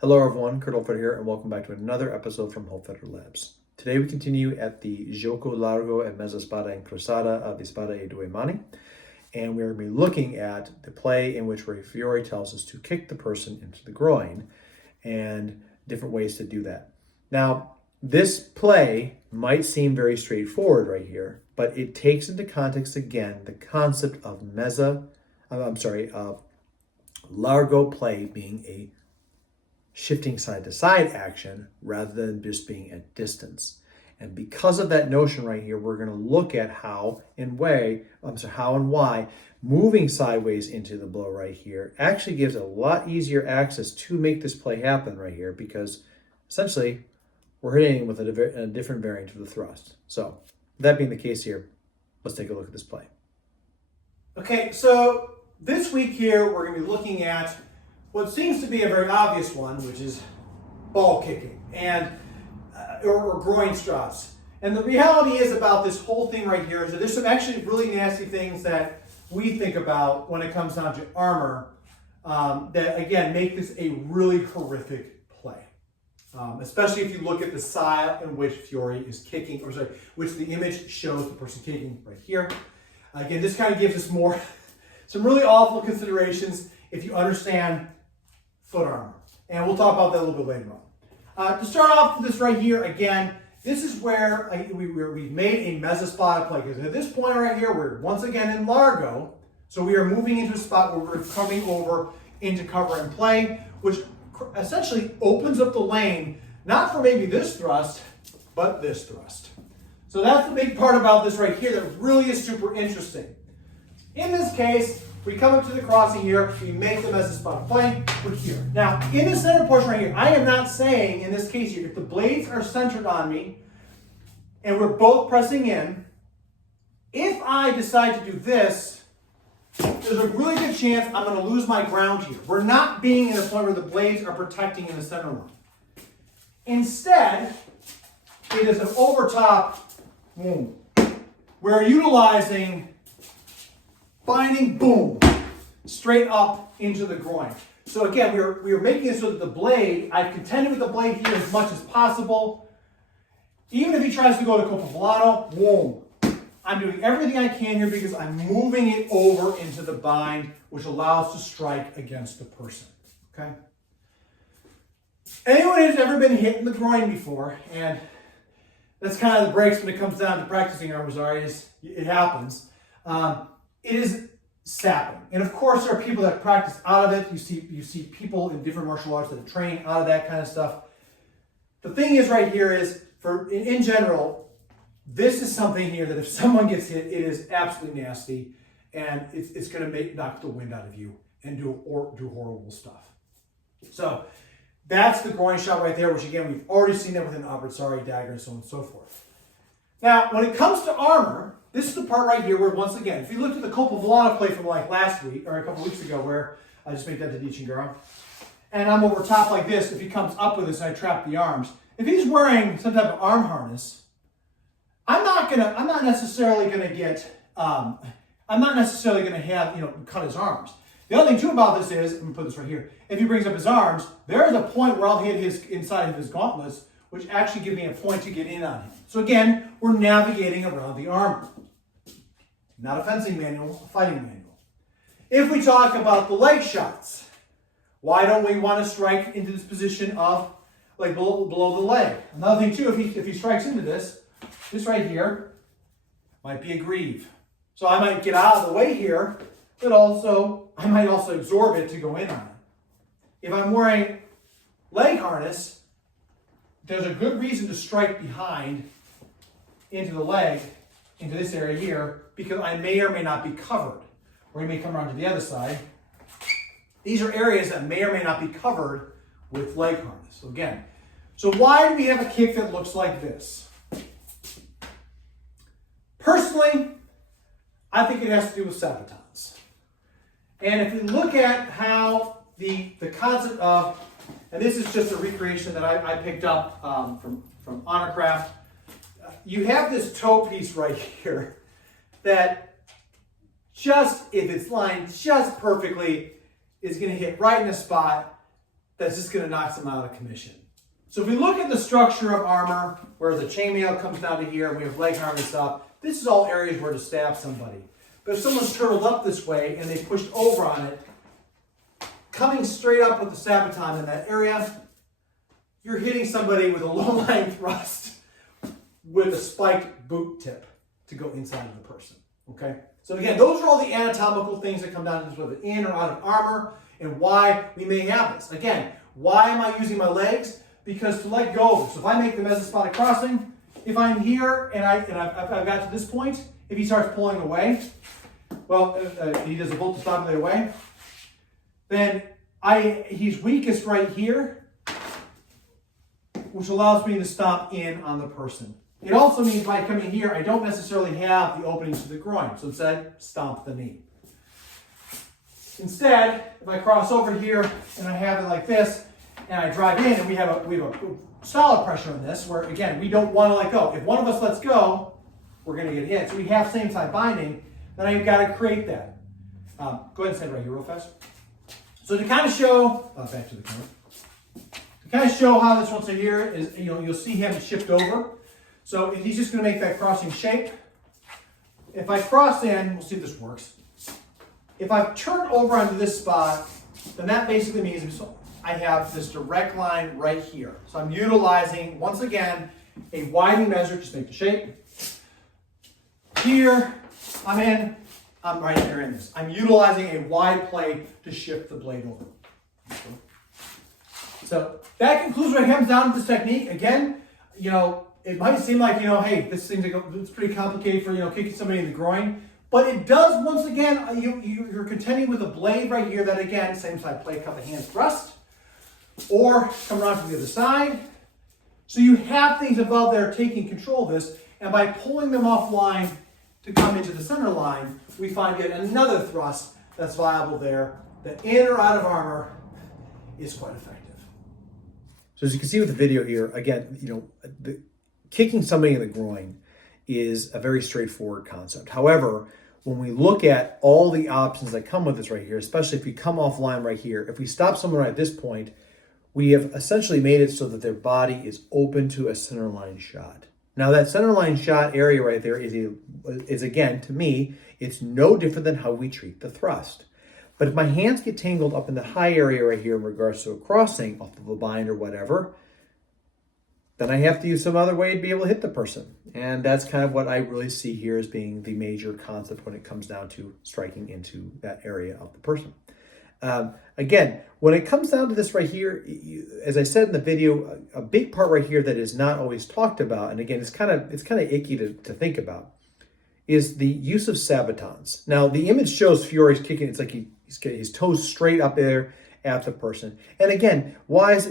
Hello everyone, Kurt Holfeder here, and welcome back to another episode from Holfeder Labs. Today we continue at the gioco largo e mezza spada incrociata of the spada e due mani, and we're going to be looking at the play in which Fiore tells us to kick the person into the groin, and different ways to do that. Now, this play might seem very straightforward right here, but it takes into context again the concept of of largo play being a shifting side to side action rather than just being at distance. And because of that notion right here, we're going to look at how and why moving sideways into the blow right here actually gives a lot easier access to make this play happen right here, because essentially we're hitting with a different variant of the thrust. So that being the case here, let's take a look at this play. Okay, so this week here we're going to be looking at what seems to be a very obvious one, which is ball kicking and or groin straps. And the reality is about this whole thing right here is that there's some actually really nasty things that we think about when it comes down to armor that, again, make this a really horrific play. Especially if you look at the style in which Fiore is kicking, which the image shows the person kicking right here. Again, this kind of gives us some really awful considerations if you understand foot armor. And we'll talk about that a little bit later on. To start off with this right here, again, this is where we've made a mezza spada play. Because at this point right here, we're once again in Largo. So we are moving into a spot where we're coming over into cover and play, which essentially opens up the lane, not for maybe this thrust, but this thrust. So that's the big part about this right here that really is super interesting. In this case, we come up to the crossing here, we make the mezza spada play, we're here. Now, in the center portion right here, I am not saying, in this case here, if the blades are centered on me, and we're both pressing in, if I decide to do this, there's a really good chance I'm going to lose my ground here. We're not being in a point where the blades are protecting in the center line. Instead, it is an overtop boom. We're utilizing binding, boom, straight up into the groin. So again, we are making it so that the blade, I've contended with the blade here as much as possible. Even if he tries to go to capovolano, boom. I'm doing everything I can here because I'm moving it over into the bind, which allows to strike against the person, okay? Anyone who's ever been hit in the groin before, and that's kind of the breaks when it comes down to practicing armor, it happens. It is sapping. And of course, there are people that practice out of it. You see people in different martial arts that train out of that kind of stuff. The thing is right here is, in general, this is something here that if someone gets hit, it is absolutely nasty, and it's going to knock the wind out of you and do horrible stuff. So that's the groin shot right there, which again, we've already seen that with an abbracciare dagger and so on and so forth. Now, when it comes to armor, this is the part right here where, once again, if you looked at the capovolano play from like last week, or a couple weeks ago, where I just made that to Dicingaro, and I'm over top like this, if he comes up with this and I trap the arms, if he's wearing some type of arm harness, I'm not necessarily gonna have, cut his arms. The other thing too about this is, I'm gonna put this right here, if he brings up his arms, there is a point where I'll hit his inside of his gauntlets, which actually give me a point to get in on him. So again, we're navigating around the armor. Not a fencing manual, a fighting manual. If we talk about the leg shots, why don't we want to strike into this position of, like, below the leg? Another thing too, if he strikes into this right here might be a greave. So I might get out of the way here, but I might also absorb it to go in on it. If I'm wearing leg harness, there's a good reason to strike behind into the leg, into this area here, because I may or may not be covered. Or you may come around to the other side. These are areas that may or may not be covered with leg harness. So again, so why do we have a kick that looks like this? Personally, I think it has to do with sabotage. And if we look at how the concept of, and this is just a recreation that I picked up from Honorcraft. You have this toe piece right here that just, if it's lined just perfectly, is going to hit right in a spot that's just going to knock someone out of commission. So if we look at the structure of armor, where the chainmail comes down to here, and we have leg harness up, this is all areas where to stab somebody. But if someone's turtled up this way and they pushed over on it, coming straight up with the sabaton in that area, you're hitting somebody with a low-lying thrust with a spiked boot tip to go inside of the person, okay? So again, those are all the anatomical things that come down to this, whether in or out of armor, and why we may have this. Again, why am I using my legs? Because to let go of it. So if I make the mezza spada crossing, if I'm here and I've got to this point, if he starts pulling away, well, he does a bolt to stop him right away, then he's weakest right here, which allows me to stop in on the person. It also means by coming here, I don't necessarily have the openings to the groin. So instead, stomp the knee. Instead, if I cross over here and I have it like this, and I drive in, and we have a solid pressure on this, where again, we don't want to let go. If one of us lets go, we're going to get hit. So we have same side binding, then I've got to create that. Go ahead and stand right here real fast. So to kind of show, back to the camera. To kind of show how this one's here is, you'll see him shift over. So he's just going to make that crossing shape. If I cross in, we'll see if this works. If I turn over onto this spot, then that basically means I have this direct line right here. So I'm utilizing, once again, a widening measure, just make the shape. Here, I'm right there in this. I'm utilizing a wide plate to shift the blade over. So that concludes what comes down to this technique. Again, it might seem like, hey, this thing's it's pretty complicated for, kicking somebody in the groin. But it does, once again, you're contending with a blade right here that, again, same side plate, cup of hand thrust, or come around to the other side. So you have things above there taking control of this, and by pulling them offline to come into the center line, we find yet another thrust that's viable there, that in or out of armor is quite effective. So as you can see with the video here, again, kicking somebody in the groin is a very straightforward concept. However, when we look at all the options that come with this right here, especially if we come offline right here, if we stop someone right at this point, we have essentially made it so that their body is open to a centerline shot. Now that centerline shot area right there is again, to me, it's no different than how we treat the thrust. But if my hands get tangled up in the high area right here in regards to a crossing off of a bind or whatever, then I have to use some other way to be able to hit the person. And that's kind of what I really see here as being the major concept when it comes down to striking into that area of the person. Again, when it comes down to this right here, as I said in the video, a big part right here that is not always talked about, and again, it's kind of icky to think about, is the use of sabatons. Now, the image shows Fiore's kicking. It's like he's getting his toes straight up there at the person. And again, why is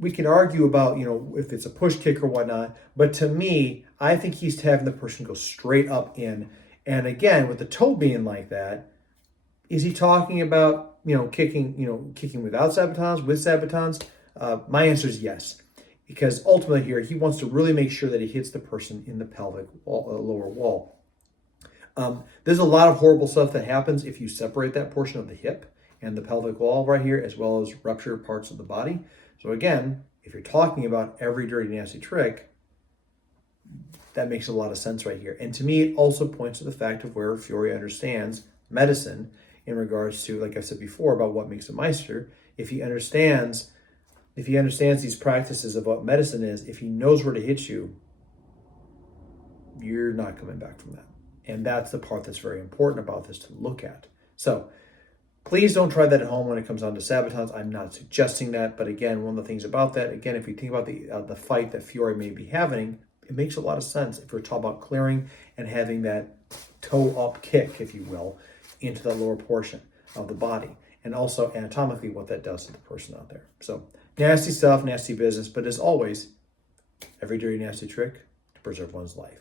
we can argue about, if it's a push kick or whatnot, but to me, I think he's having the person go straight up in. And again, with the toe being like that, is he talking about, kicking without sabatons, with sabatons? My answer is yes, because ultimately here, he wants to really make sure that he hits the person in the pelvic lower wall. There's a lot of horrible stuff that happens if you separate that portion of the hip and the pelvic wall right here, as well as rupture parts of the body. So again, if you're talking about every dirty, nasty trick, that makes a lot of sense right here. And to me, it also points to the fact of where Fiore understands medicine in regards to, like I said before, about what makes a Meister. If he understands these practices of what medicine is, if he knows where to hit you, you're not coming back from that. And that's the part that's very important about this to look at. So please don't try that at home when it comes down to sabatons. I'm not suggesting that. But again, one of the things about that, again, if you think about the fight that Fiore may be having, it makes a lot of sense if we're talking about clearing and having that toe up kick, if you will, into the lower portion of the body. And also anatomically what that does to the person out there. So nasty stuff, nasty business. But as always, every dirty, nasty trick to preserve one's life.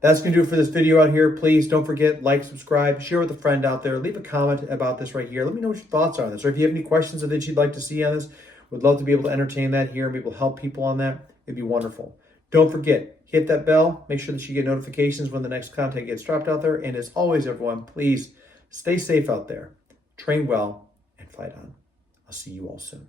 That's going to do it for this video out here. Please don't forget, like, subscribe, share with a friend out there. Leave a comment about this right here. Let me know what your thoughts are on this. Or if you have any questions that you'd like to see on this, would love to be able to entertain that here and be able to help people on that. It'd be wonderful. Don't forget, hit that bell. Make sure that you get notifications when the next content gets dropped out there. And as always, everyone, please stay safe out there. Train well and fight on. I'll see you all soon.